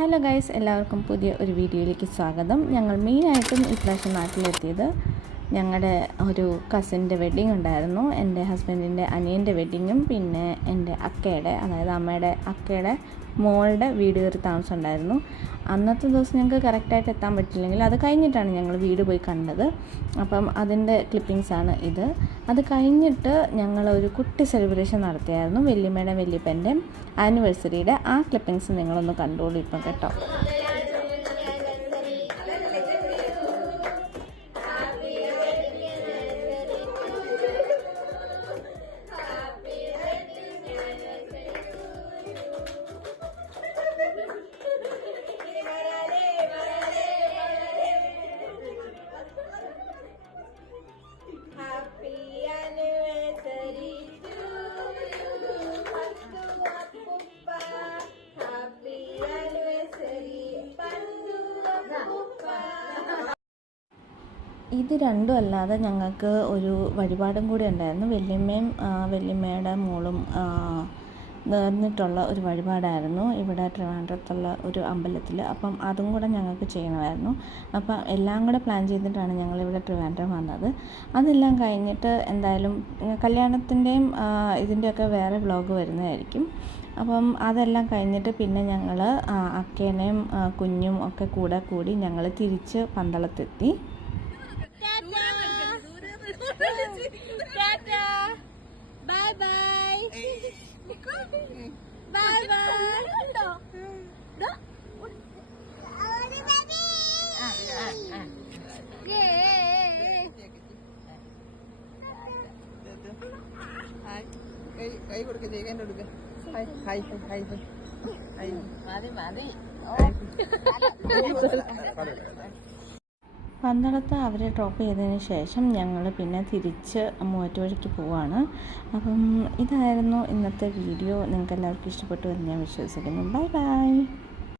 Hello guys, എല്ലാവർക്കും പുതിയ ഒരു വീഡിയോയിലേക്ക് സ്വാഗതം. ഞങ്ങൾ മെയിനായിട്ടും ഇപ്രാവശ്യം നാട്ടിലെത്തിയത് ഞങ്ങളുടെ ഒരു കസിൻ്റെ വെഡ്ഡിങ് ഉണ്ടായിരുന്നു. എൻ്റെ ഹസ്ബൻഡിൻ്റെ അനിയൻ്റെ വെഡ്ഡിങ്ങും പിന്നെ എൻ്റെ അക്കയുടെ, അതായത് അമ്മയുടെ അക്കയുടെ മോളുടെ വീട് കയറി താമസം ഉണ്ടായിരുന്നു. അന്നത്തെ ദിവസം ഞങ്ങൾക്ക് കറക്റ്റായിട്ട് എത്താൻ പറ്റില്ലെങ്കിൽ അത് കഴിഞ്ഞിട്ടാണ് ഞങ്ങൾ വീട് പോയി കണ്ടത്. അപ്പം അതിൻ്റെ ക്ലിപ്പിങ്സാണ് ഇത്. അത് കഴിഞ്ഞിട്ട് ഞങ്ങൾ ഒരു കുട്ടി സെലിബ്രേഷൻ നടത്തിയായിരുന്നു, വല്യമ്മയുടെ വല്യപ്പൻ്റെ ആനിവേഴ്സറിയുടെ. ആ ക്ലിപ്പിങ്സ് നിങ്ങളൊന്ന് കണ്ടോളൂ ഇപ്പം കേട്ടോ. ഇത് രണ്ടും അല്ലാതെ ഞങ്ങൾക്ക് ഒരു വഴിപാടും കൂടി ഉണ്ടായിരുന്നു. വല്യമ്മയുടെ മോളും നേർന്നിട്ടുള്ള ഒരു വഴിപാടായിരുന്നു ഇവിടെ ട്രിവാൻഡ്രത്തുള്ള ഒരു അമ്പലത്തിൽ. അപ്പം അതും കൂടെ ഞങ്ങൾക്ക് ചെയ്യണമായിരുന്നു. അപ്പം എല്ലാം കൂടെ പ്ലാൻ ചെയ്തിട്ടാണ് ഞങ്ങളിവിടെ ട്രിവാൻഡ്രം വന്നത്. അതെല്ലാം കഴിഞ്ഞിട്ട് എന്തായാലും കല്യാണത്തിൻ്റെയും ഇതിൻ്റെയൊക്കെ വേറെ വ്ലോഗ് വരുന്നതായിരിക്കും. അപ്പം അതെല്ലാം കഴിഞ്ഞിട്ട് പിന്നെ ഞങ്ങൾ അക്കേനെയും കുഞ്ഞും ഒക്കെ കൂടി ഞങ്ങൾ തിരിച്ച് പന്തളത്തെത്തി. Bye bye. Bye bye. കൈ കൊടുക്ക, ചെയ്യാൻ കൊടുക്ക. Hi hi hi. മതി. പന്തളത്ത് അവരെ ഡ്രോപ്പ് ചെയ്തതിന് ശേഷം ഞങ്ങൾ പിന്നെ തിരിച്ച് മൂവാറ്റുപുഴയ്ക്ക് പോവാണ്. അപ്പം ഇതായിരുന്നു ഇന്നത്തെ വീഡിയോ. നിങ്ങൾക്ക് എല്ലാവർക്കും ഇഷ്ടപ്പെട്ടു എന്ന് ഞാൻ വിശ്വസിക്കുന്നു. Bye bye.